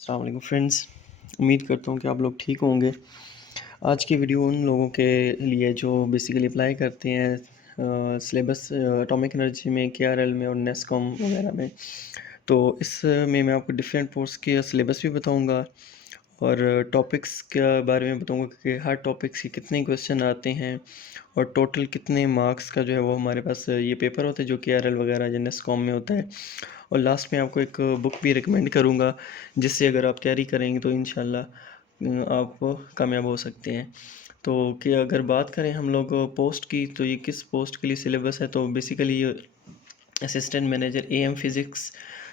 अस्सलाम वालेकुम फ्रेंड्स। उम्मीद करता हूँ कि आप लोग ठीक होंगे। आज की वीडियो उन लोगों के लिए जो बेसिकली अप्लाई करते हैं सिलेबस एटॉमिक एनर्जी में, केआरएल में और नेस्कॉम वगैरह में। तो इसमें मैं आपको डिफरेंट पोर्स के सिलेबस भी बताऊंगा और टॉपिक्स के बारे में बताऊंगा कि हर टॉपिक्स के कितने क्वेश्चन आते हैं और टोटल कितने मार्क्स का जो है वो हमारे पास ये पेपर होता है जो केआरएल वगैरह या नेस्कॉम में होता है। और लास्ट में आपको एक बुक भी रिकमेंड करूँगा जिससे अगर आप तैयारी करेंगे तो इंशाल्लाह आप कामयाब हो सकते हैं। तो कि अगर बात करें हम लोग पोस्ट की, तो ये किस पोस्ट के लिए सिलेबस है, तो बेसिकली ये असिस्टेंट मैनेजर एएम फिज़िक्स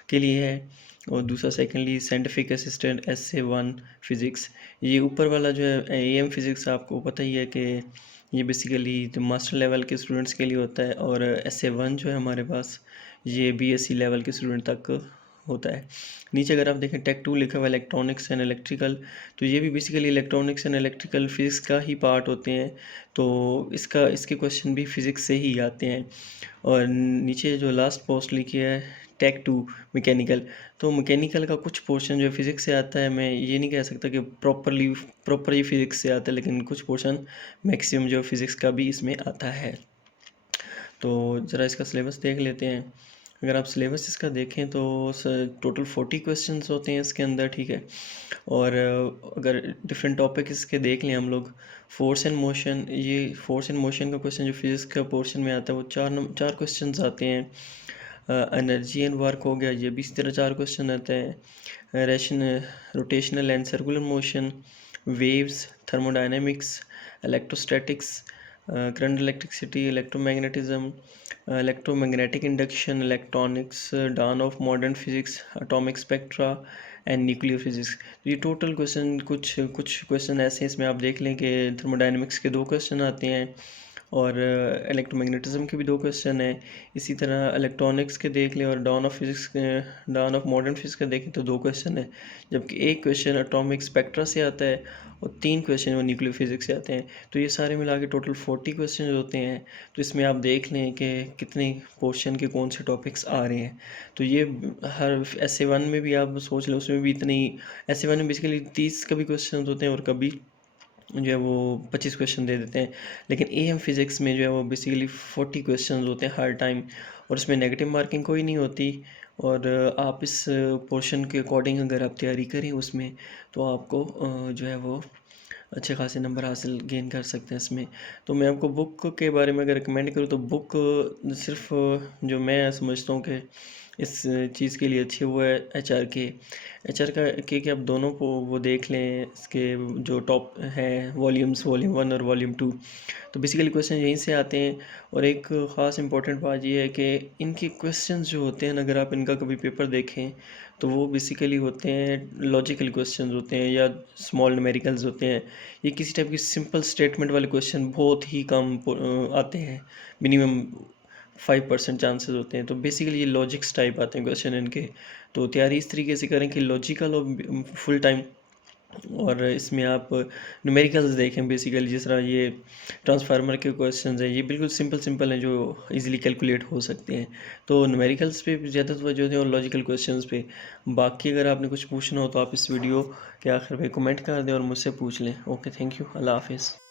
के लिए है। और दूसरा secondly scientific assistant SA1 physics. ये ऊपर वाला जो है एएम फिज़िक्स आपको पता ही है कि ये बेसिकली जो मास्टर लेवल के स्टूडेंट्स के लिए होता है, और SA1 जो है हमारे पास ये बीएससी लेवल के स्टूडेंट तक होता है। नीचे अगर आप देखें टेक 2 लिखा हुआ इलेक्ट्रॉनिक्स एंड इलेक्ट्रिकल, तो ये भी basically electronics and electrical physics का ही पार्ट होते हैं। तो इसके क्वेश्चन भी फिज़िक्स से ही आते हैं। और नीचे जो लास्ट पोस्ट लिखी है टेक 2 मैकेनिकल, तो मैकेनिकल का कुछ पोर्शन जो फिज़िक्स से आता है। मैं ये नहीं कह सकता कि प्रॉपरली फिज़िक्स से आता है, लेकिन कुछ पोर्शन मैक्सिमम जो फिज़िक्स का भी इसमें आता है। तो ज़रा इसका सिलेबस देख लेते हैं। अगर आप सिलेबस इसका देखें तो टोटल 40 क्वेश्चंस होते हैं इसके अंदर, ठीक है। और अगर डिफरेंट टॉपिक इसके देख लें हम लोग, फोर्स एंड मोशन, ये फोर्स एंड मोशन का क्वेश्चन जो फिजिक्स का पोर्शन में आता है वो चार क्वेश्चंस आते हैं। एनर्जी एंड वर्क हो गया, ये भी इसी तरह 4 क्वेश्चन आते हैं। Rotational and circular motion, waves, thermodynamics, electrostatics, current electricity, electromagnetism, electromagnetic induction, electronics, down of modern physics, atomic spectra and nuclear physics. ये टोटल क्वेश्चन कुछ क्वेश्चन ऐसे हैं, इसमें आप देख लें कि थर्मोडायनेमिक्स के 2 क्वेश्चन आते हैं और इलेक्ट्रोमैग्नेटिज्म के भी 2 क्वेश्चन हैं। इसी तरह इलेक्ट्रॉनिक्स के देख लें और डाउन ऑफ मॉडर्न फिजिक्स का देखें तो 2 क्वेश्चन है, जबकि एक क्वेश्चन एटॉमिक स्पेक्ट्रा से आता है और 3 क्वेश्चन वो न्यूक्लियर फिजिक्स से आते हैं। तो ये सारे मिला के टोटल 40 क्वेश्चन होते हैं। तो इसमें आप देख लें कि कितने पोर्शन के कौन से टॉपिक्स आ रहे हैं। तो ये हर SA1 में भी आप सोच लें, उसमें भी इतने ही SA1 में बेसिकली 30 का भी क्वेश्चन होते हैं और कभी जो है वो 25 क्वेश्चन दे देते हैं। लेकिन एएम फिज़िक्स में जो है वो बेसिकली 40 क्वेश्चन होते हैं हर टाइम, और इसमें नेगेटिव मार्किंग कोई नहीं होती। और आप इस पोर्शन के अकॉर्डिंग अगर आप तैयारी करें उसमें, तो आपको जो है वो अच्छे खासे नंबर हासिल गेन कर सकते हैं इसमें। तो मैं आपको बुक के बारे में अगर रिकमेंड करूँ तो बुक सिर्फ जो मैं समझता हूँ कि इस चीज़ के लिए अच्छी वो है एचआर के आप दोनों को वो देख लें। इसके जो टॉप हैं वॉल्यूम्स, वॉल्यूम 1 और वॉल्यूम 2, तो बेसिकली क्वेश्चन यहीं से आते हैं। और एक ख़ास इंपॉर्टेंट बात ये है कि इनके क्वेश्चंस जो होते हैं ना, अगर आप इनका कभी पेपर देखें तो वो बेसिकली होते हैं लॉजिकल क्वेश्चंस होते हैं या स्मॉल न्यूमेरिकल्स होते हैं। ये किसी टाइप की सिंपल स्टेटमेंट वाले क्वेश्चन बहुत ही कम आते हैं, मिनिमम 5% चांसेस होते हैं। तो बेसिकली ये लॉजिक्स टाइप आते हैं क्वेश्चन इनके। तो तैयारी इस तरीके से करें कि लॉजिकल और फुल टाइम, और इसमें आप न्यूमेरिकल्स देखें बेसिकली जिस तरह ये ट्रांसफार्मर के क्वेश्चंस हैं, ये बिल्कुल सिंपल हैं जो इजीली कैलकुलेट हो सकते हैं। तो न्यूमेरिकल्स पे ज़्यादा तवज्जो दें और लॉजिकल क्वेश्चंस पे। बाकी अगर आपने कुछ पूछना हो तो आप इस वीडियो के आखिर पे कमेंट कर दें और मुझसे पूछ लें। ओके, थैंक यू, अल्लाह हाफिज़।